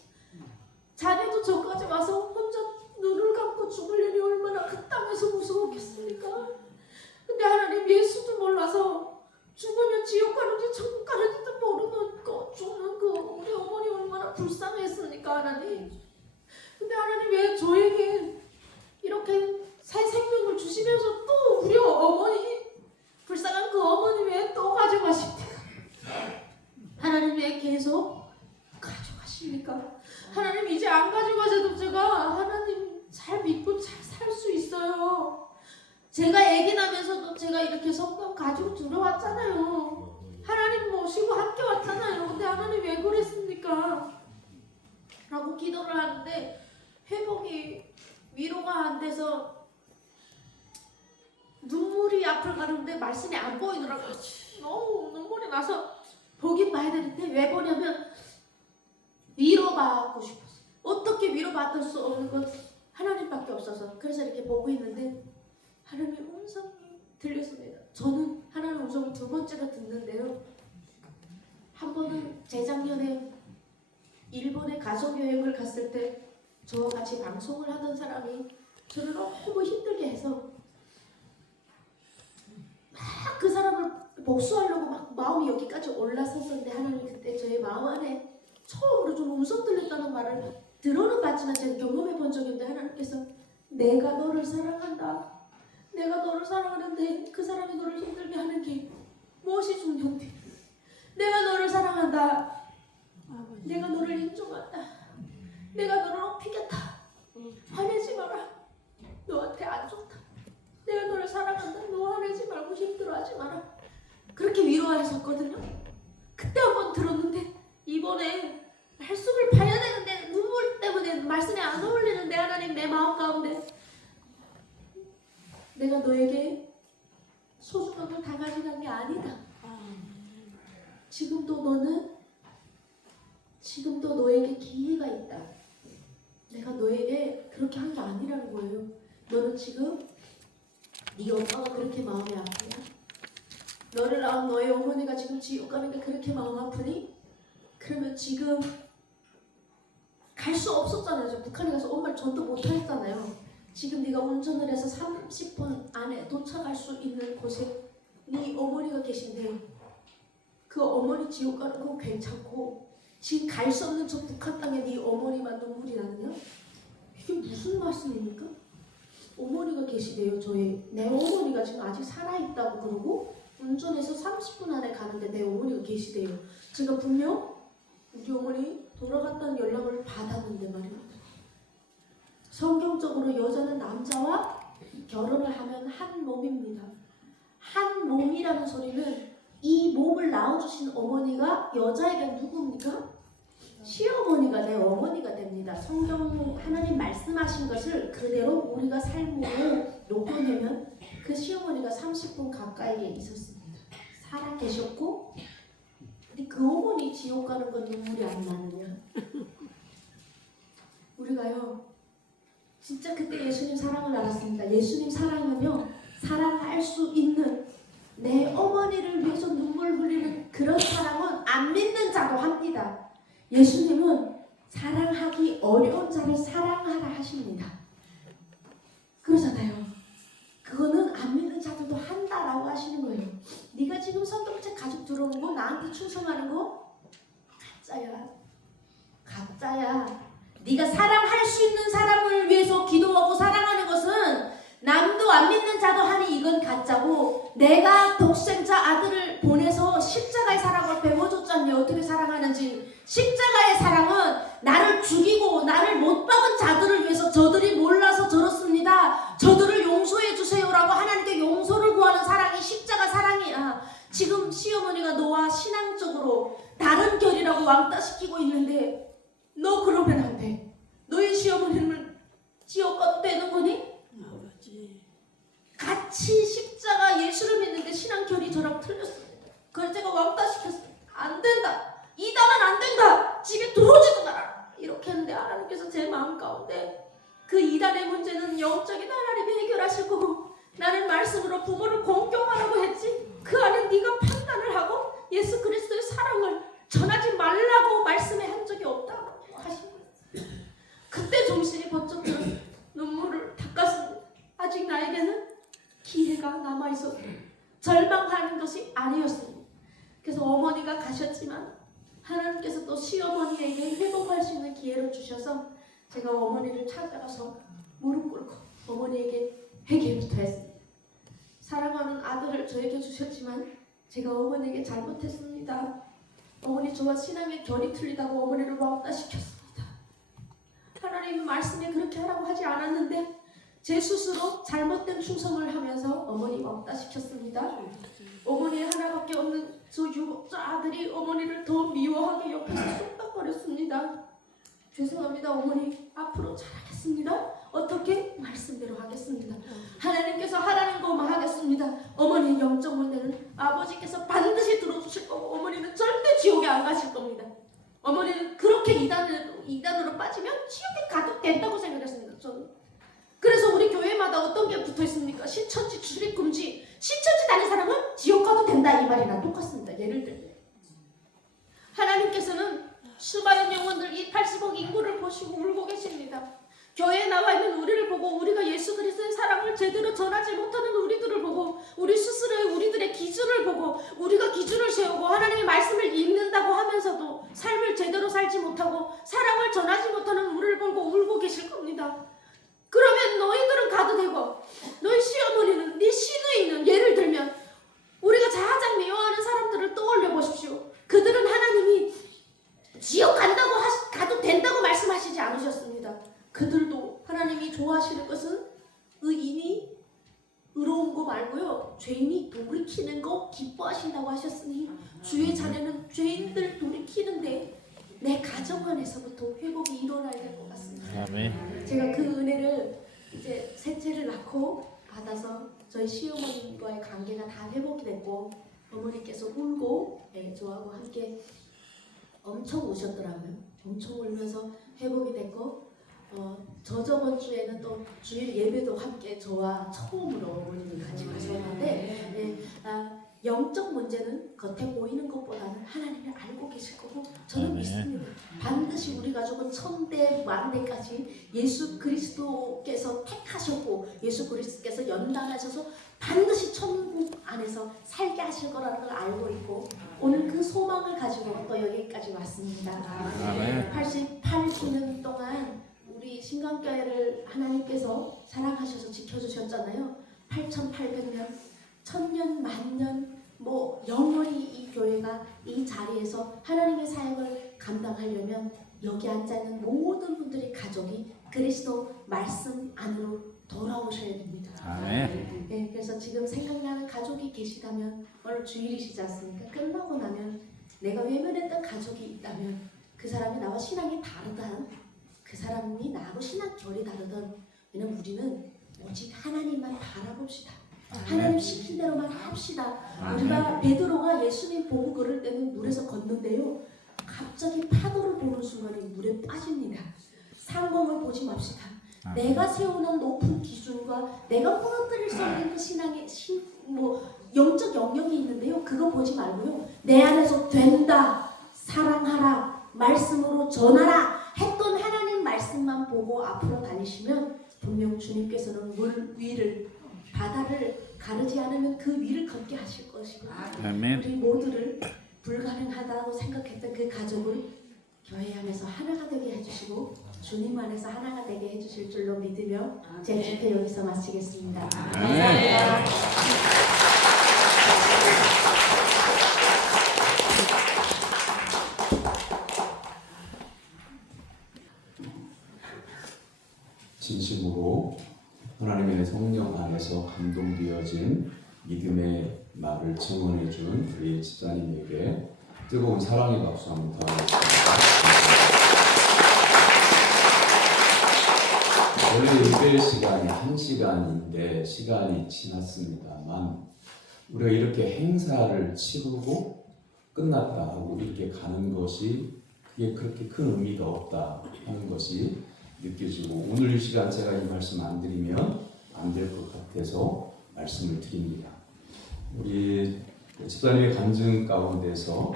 자네도 저까지 와서 혼자 눈을 감고 죽으려니 얼마나 그 땅에서 무서웠겠습니까? 근데 하나님, 예수도 몰라서 죽으면 지옥 가는지 천국 가는지도 모르는 거 죽는 거 우리 어머니 얼마나 불쌍했습니까, 하나님? 근데 하나님, 왜 저에게 이렇게 새 생명을 주시면서 또 우리 어머니, 불쌍한 그 어머니 왜 또 가져가십니까? 하나님, 왜 계속 가져가십니까? 하나님, 이제 안 가져가셔도 제가 하나님 잘 믿고 잘 살 수 있어요. 제가 아기 나면서도 제가 이렇게 성경 가지고 들어왔잖아요. 하나님 모시고 함께 왔잖아요. 근데 하나님 왜 그랬습니까? 라고 기도를 하는데 회복이, 위로가 안 돼서 눈물 눈물이 앞을 가는데 말씀이 안 보이더라고요. 너무 눈물이 나서 보긴 봐야 되는데 왜 보냐면 위로받고 싶었어요. 어떻게 위로받을 수 없는 건 하나님밖에 없어서. 그래서 이렇게 보고 있는데 하나님의 음성이 들렸습니다. 저는 하나님의 음성을 두 번째로 듣는데요. 한 번은 재작년에 일본에 가족여행을 갔을 때 저와 같이 방송을 하던 사람이 저를 너무 힘들게 해서 막 그 사람을 복수하려고 막 마음이 여기까지 올라섰었는데 하나님이 그때 저의 마음 안에 처음으로 좀 음성 들렸다는 말을 들어는 봤지만 제가 경험해 본 적이 없는데 하나님께서 내가 너를 사랑한다. 내가 너를 사랑하는데 그 사람이 너를 힘들게 하는 게 무엇이 중요한데 내가 너를 사랑한다. 내가 너를 인정한다. 내가 너를 높이겠다. 화내지 마라. 너한테 안 좋다. 내가 너를 사랑한다. 너 화내지 말고 힘들어하지 마라. 그렇게 위로하셨거든요. 그때 한번 들었는데 이번에 말씀을 봐야 되는데 눈물 때문에 말씀이 안 어울리는데 하나님 내 마음 가운데 내가 너에게 소중한 걸 다 가져간 게 아니다. 지금도 너에게 기회가 있다. 내가 너에게 그렇게 한 게 아니라는 거예요. 너는 지금 네 엄마가 그렇게 마음이 아프냐? 너를 낳은 너의 어머니가 지금 지옥 가는 게 그렇게 마음 아프니? 그러면 지금 갈 수 없었잖아요. 저 북한에 가서 엄마를 전도 못 하셨잖아요. 지금 네가 운전을 해서 30분 안에 도착할 수 있는 곳에 네 어머니가 계신데요. 그 어머니 지옥 가는 건 괜찮고 지금 갈 수 없는 저 북한 땅에 네 어머니만 눈물이 나느냐? 이게 무슨 말씀입니까? 어머니가 계시대요. 내 어머니가 지금 아직 살아있다고 그러고 운전해서 30분 안에 가는데 내 어머니가 계시대요. 제가 분명 우리 어머니 돌아갔다는 연락을 받았는데 말입니다. 성경적으로 여자는 남자와 결혼을 하면 한 몸입니다. 한 몸이라는 소리는 이 몸을 낳아주신 어머니가 여자에게 누굽니까? 시어머니가 내 어머니가 됩니다. 성경 하나님 말씀하신 것을 그대로 우리가 삶으로 녹여내면 그 시어머니가 30분 가까이에 있었습니다. 살아 계셨고 근데 그 어머니 지옥 가는 건 눈물이 안 나느냐? 우리가요 진짜 그때 예수님 사랑을 알았습니다. 예수님 사랑하며 사랑할 수 있는 내 어머니를 위해서 눈물 흘리는 그런 사랑은 안 믿는 자도 합니다. 예수님은 사랑하기 어려운 자를 사랑하라 하십니다. 그러잖아요. 그거는 안 믿는 자들도 한다라고 하시는 거예요. 네가 지금 성경책 가지고 들어오는 거 나한테 충성하는 거 가짜야. 가짜야. 네가 사랑할 수 있는 사람을 위해서 기도하고 사랑하는 것은 남도 안 믿는 자도 하니 이건 가짜고 내가 독생자 아들을 보내서 십자가의 사랑을 배워줬잖니 어떻게 사랑하는지. 십자가의 사랑은 나를 죽이고 나를 못 박은 자들을 위해서 저들이 몰라서 저렇습니다. 저들을 용서해 주세요라고 하나님께 용서를 구하는 사랑이 십자가 사랑이야. 지금 시어머니가 너와 신앙적으로 다른 결이라고 왕따시키고 있는데 너 그러면 안 돼. 너희 시어머님을 지옥 가도 되는 거니? 같이 십자가 예수를 믿는데 신앙결이 저랑 틀렸습니다. 그걸 제가 왕따시켰어요. 안 된다. 이단은 안 된다. 집에 들어오지도 마라. 이렇게 했는데 하나님께서 제 마음 가운데 그 이단의 문제는 영적인 하나님이 해결하실 거고 나는 말씀으로 부모를 공경하라고 했지 그 안에 네가 판단을 하고 예수 그리스도의 사랑을 전하지 말라고 말씀해 한 적이 없다고 하신 거예요. 그때 정신이 번쩍 들어서 눈물을 닦았습니다. 아직 나에게는 기회가 남아있어서 절망하는 것이 아니었습니다. 그래서 어머니가 가셨지만 하나님께서 또 시어머니에게 회복할 수 있는 기회를 주셔서 제가 어머니를 찾아가서 무릎 꿇고 어머니에게 회개부터 했습니다. 사랑하는 아들을 저에게 주셨지만 제가 어머니에게 잘못했습니다. 어머니 저와 신앙의 결이 틀리다고 어머니를 왕따시켰습니다. 하나님의 말씀에 그렇게 하라고 하지 않았는데 제 스스로 잘못된 충성을 하면서 어머니 왕따시켰습니다. 어머니 하나밖에 없는 저 유복자 아들이 어머니를 더 미워하게 옆에서 쏙닥거렸습니다. 죄송합니다 어머니. 앞으로 잘하겠습니다. 어떻게? 말씀대로 하겠습니다. 하나님께서 하라는 것만 하겠습니다. 어머니의 영적 문제는 아버지께서 반드시 들어주실 거고 어머니는 절대 지옥에 안 가실 겁니다. 어머니는 그렇게 이단으로 빠지면 지옥에 가도 된다고 생각했습니다. 저는. 그래서 우리 교회마다 어떤 게 붙어 있습니까? 신천지 출입금지. 신천지 다닌 사람은 지옥 가도 된다 이 말이랑 똑같습니다. 예를 들면 하나님께서는 수많은 영혼들 이 80억 인구를 보시고 울고 계십니다. 교회에 나와 있는 우리를 보고 우리가 예수 그리스도의 사랑을 제대로 전하지 못하는 우리들을 보고 우리 스스로의 우리들의 기준을 보고 우리가 기준을 세우고 하나님의 말씀을 읽는다고 하면서도 삶을 제대로 살지 못하고 사랑을 전하지 못하는 우리를 보고 울고 계실 겁니다. 그러면 너희들은 가도 되고 너희 시어머니는 네 시누이는 예를 들면 우리가 가장 미워하는 사람들을 떠올려 보십시오. 그들은 하나님이 지옥 가도 된다고 말씀하시지 않으셨습니다. 그들도 하나님이 좋아하시는 것은 의인이 의로운 거 말고요. 죄인이 돌이키는 거 기뻐하신다고 하셨으니 주의 자녀는 죄인들 돌이키는데 내 가정 안에서부터 회복이 일어나야 될 것 같습니다. 아멘. 제가 그 은혜를 이제 셋째를 낳고 받아서 저희 시어머님과의 관계가 다 회복이 됐고 어머니께서 울고 저하고 함께 엄청 우셨더라고요. 엄청 울면서 회복이 됐고 저번 주에는 또 주일 예배도 함께 저와 처음으로 어머님이 같이 가셨는데 영적 문제는 겉에 보이는 것보다는 하나님을 알고 계실 거고 저는 믿습니다. 반드시 우리 가족은 천대 만대까지 예수 그리스도께서 택하셨고 예수 그리스도께서 연단하셔서 반드시 천국 안에서 살게 하실 거라는 걸 알고 있고 오늘 그 소망을 가지고 또 여기까지 왔습니다. 88주년 동안 우리 신강교회를 하나님께서 사랑하셔서 지켜주셨잖아요. 8800년, 1000년, 만년 영원히 이 교회가 이 자리에서 하나님의 사역을 감당하려면 여기 앉아있는 모든 분들이 가족이 그리스도 말씀 안으로 돌아오셔야 됩니다. 아멘. 네, 그래서 지금 생각나는 가족이 계시다면 오늘 주일이시지 않습니까? 끝나고 나면 내가 외면했던 가족이 있다면 그 사람이 나와 신앙이 다르다. 그 사람이 나하고 신앙 결이 다르던 왜냐면 우리는 오직 하나님만 바라봅시다. 하나님 시킨 대로만 합시다. 우리가 베드로가 예수님 보고 걸을 때는 물에서 걷는데요. 갑자기 파도를 보는 순간에 물에 빠집니다. 상공을 보지 맙시다. 내가 세우는 높은 기준과 내가 무너뜨릴 수 없는 그 신앙의 영적 영역이 있는데요. 그거 보지 말고요. 내 안에서 된다, 사랑하라, 말씀으로 전하라 했던 하나님 말씀만 보고 앞으로 다니시면 분명 주님께서는 물 위를 바다를 가르지 않으면 그 위를 걷게 하실 것이고 아멘. 우리 모두를 불가능하다고 생각했던 그 가족을 교회 안에서 하나가 되게 해주시고 주님 안에서 하나가 되게 해주실 줄로 믿으며 제 집회 여기서 마치겠습니다. 아멘. 진심으로 하나님의 성령 안에서 감동되어진 믿음의 말을 증언해준 우리 집사님에게 뜨거운 사랑의 박수 한번 더 하겠습니다. 원래 예배 시간이 1시간인데 시간이 지났습니다만 우리가 이렇게 행사를 치르고 끝났다 하고 이렇게 가는 것이 그게 그렇게 큰 의미가 없다 하는 것이 느껴지고 오늘 이 시간 제가 이 말씀 안 드리면 안 될 것 같아서 말씀을 드립니다. 우리 집사님의 간증 가운데서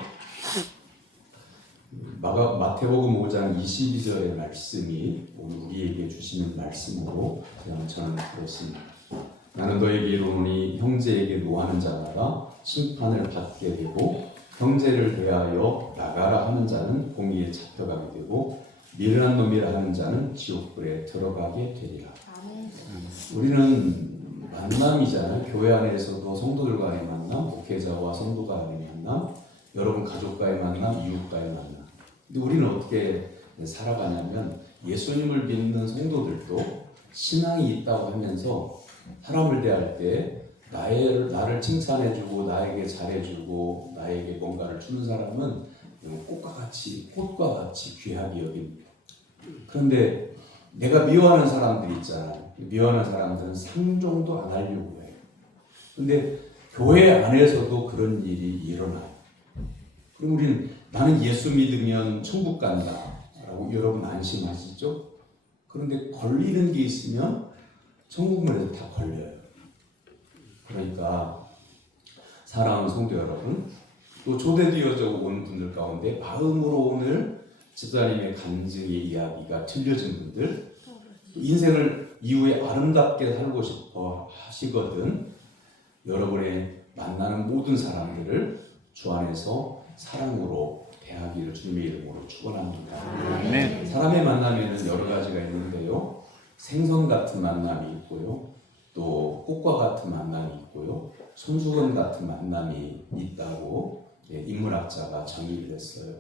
마태복음 5장 22절의 말씀이 오늘 우리에게 주시는 말씀으로 그냥 저는 그렇습니다. 나는 너에게 이르노니 형제에게 노하는 자마다 심판을 받게 되고 형제를 대하여 나가라 하는 자는 공의에 잡혀가게 되고 미련한 놈이라 하는 자는 지옥불에 들어가게 되리라. 우리는 만남이잖아요. 교회 안에서도 성도들 간의 만남, 목회자와 성도 간의 만남, 여러분 가족과의 만남, 이웃과의 만남. 근데 우리는 어떻게 살아가냐면 예수님을 믿는 성도들도 신앙이 있다고 하면서 사람을 대할 때 나를 칭찬해주고 나에게 잘해주고 나에게 뭔가를 주는 사람은 꽃과 같이 귀하게 여깁니다. 그런데 내가 미워하는 사람들 있잖아요. 미워하는 사람들은 상종도 안 하려고 해요. 근데 교회 안에서도 그런 일이 일어나요. 그럼 우리는 나는 예수 믿으면 천국 간다 라고 여러분 안심하시죠? 그런데 걸리는 게 있으면 천국문에서 다 걸려요. 그러니까 사랑하는 성도 여러분, 또 초대되어져 온 분들 가운데 마음으로 오늘 집사님의 간증의 이야기가 들려진 분들, 인생을 이후에 아름답게 살고 싶어 하시거든 여러분의 만나는 모든 사람들을 주 안에서 사랑으로 대하기를 주님의 이름으로 축원합니다. 아멘. 사람의 만남에는 여러 가지가 있는데요. 생선 같은 만남이 있고요. 또 꽃과 같은 만남이 있고요. 손수건 같은 만남이 있다고 인문학자가 정의를 했어요.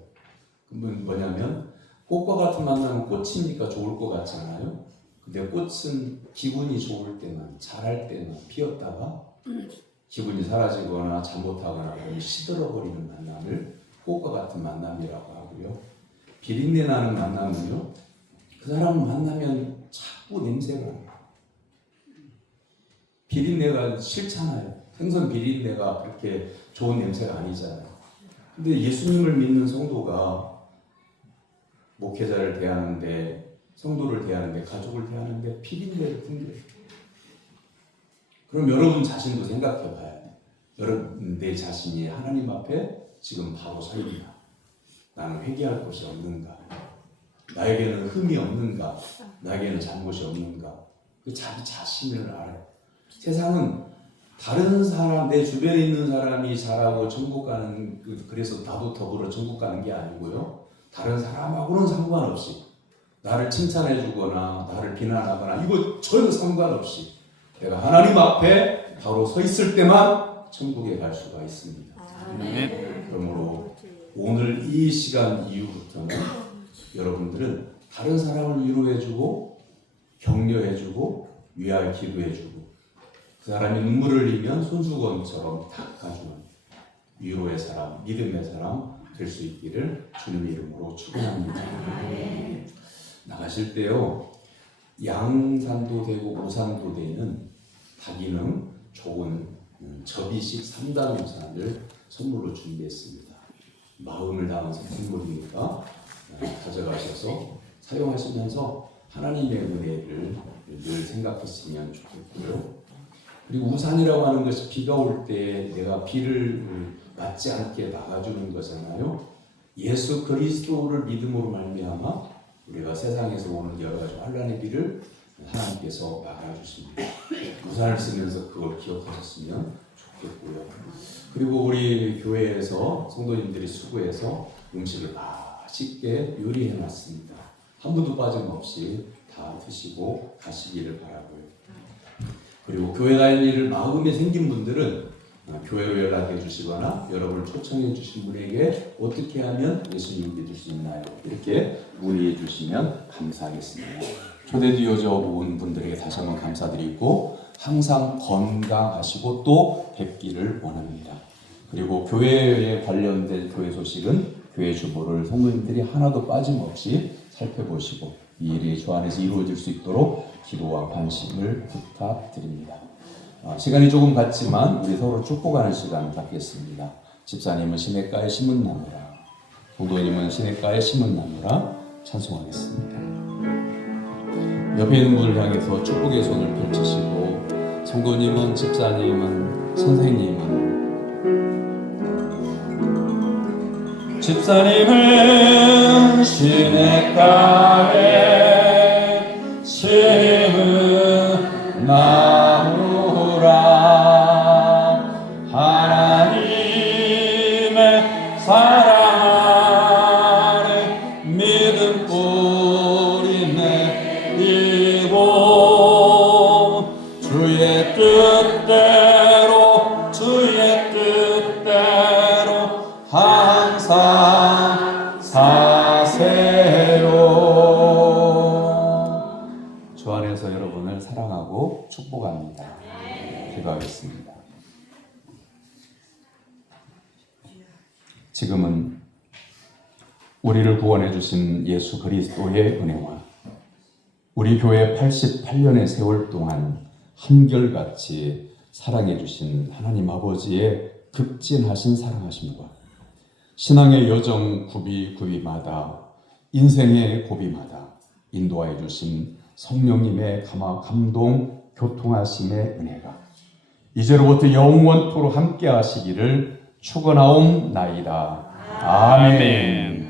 그건 뭐냐면 꽃과 같은 만남은 꽃이니까 좋을 것 같잖아요. 근데 꽃은 기분이 좋을 때만, 잘할 때만 피었다가 기분이 사라지거나 잘못하거나 그러면 시들어버리는 만남을 꽃과 같은 만남이라고 하고요. 비린내 나는 만남은요, 그 사람을 만나면 자꾸 냄새가 나요. 비린내가 싫잖아요. 생선 비린내가 그렇게 좋은 냄새가 아니잖아요. 근데 예수님을 믿는 성도가 목회자를 대하는데, 성도를 대하는데, 가족을 대하는데 비린내를 풍겨요. 그럼 여러분 자신도 생각해 봐야 돼요. 여러분 내 자신이 하나님 앞에 지금 바로 서 있나? 나는 회개할 곳이 없는가? 나에게는 흠이 없는가? 나에게는 잘못이 없는가? 그 자기 자신을 알아요. 세상은 다른 사람, 내 주변에 있는 사람이 잘하고 천국 가는, 그래서 나도 더불어 천국 가는 게 아니고요. 다른 사람하고는 상관없이 나를 칭찬해 주거나 나를 비난하거나 이거 전혀 상관없이 내가 하나님 앞에 바로 서 있을 때만 천국에 갈 수가 있습니다. 아멘. 그러므로 오늘 이 시간 이후부터는 여러분들은 다른 사람을 위로해주고 격려해주고 위하여 기도해주고 그 사람이 눈물을 흘리면 손수건처럼 닦아주는 위로의 사람, 믿음의 사람 될 수 있기를 주님의 이름으로 축원합니다. 나가실 때요, 양산도 되고 우산도 되는 다기능 좋은 접이식 3단 우산을 선물로 준비했습니다. 마음을 담아서 선물이니까 가져가셔서 사용하시면서 하나님의 은혜를 늘 생각했으면 좋겠고요. 그리고 우산이라고 하는 것이 비가 올 때 내가 비를 맞지 않게 막아주는 거잖아요. 예수 그리스도를 믿음으로 말미암아 우리가 세상에서 오는 여러 가지 환난의 비를 하나님께서 막아주십니다. 우산을 쓰면서 그걸 기억하셨으면 좋겠고요. 그리고 우리 교회에서 성도님들이 수고해서 음식을 맛있게 요리해놨습니다. 한 분도 빠짐없이 다 드시고 가시기를 바라고요. 그리고 교회 다닐 일을 마음에 생긴 분들은 교회로 연락해 주시거나 여러분을 초청해 주신 분에게 어떻게 하면 예수님을 믿을 수 있나요? 이렇게 문의해 주시면 감사하겠습니다. 초대되어져 온 분들에게 다시 한번 감사드리고 항상 건강하시고 또 뵙기를 원합니다. 그리고 교회에 관련된 교회 소식은 교회 주보를 성도님들이 하나도 빠짐없이 살펴보시고 이 일이 주 안에서 이루어질 수 있도록 기도와 관심을 부탁드립니다. 시간이 조금 갔지만 우리 서로 축복하는 시간 갖겠습니다. 집사님은 시냇가에 심은 나무라, 성도님은 시냇가에 심은 나무라 찬송하겠습니다. 옆에 있는 분을 향해서 축복의 손을 펼치시고 성도님은, 집사님은, 선생님은 집사님은 시냇가에 심은 나무라 하나님의 사랑 안에 믿음 뿌리 내리고 주의 뜻대로 항상 사세요. 주 안에서 여러분을 사랑하고 축복합니다. 기도하겠습니다. 지금은 우리를 구원해 주신 예수 그리스도의 은혜와 우리 교회 88년의 세월 동안 한결같이 사랑해 주신 하나님 아버지의 극진하신 사랑하심과 신앙의 여정 구비마다 인생의 고비마다 인도하여 주신 성령님의 감동 교통하심의 은혜가 이제로부터 영원토록 함께 하시기를 축원하옵나이다. 아멘.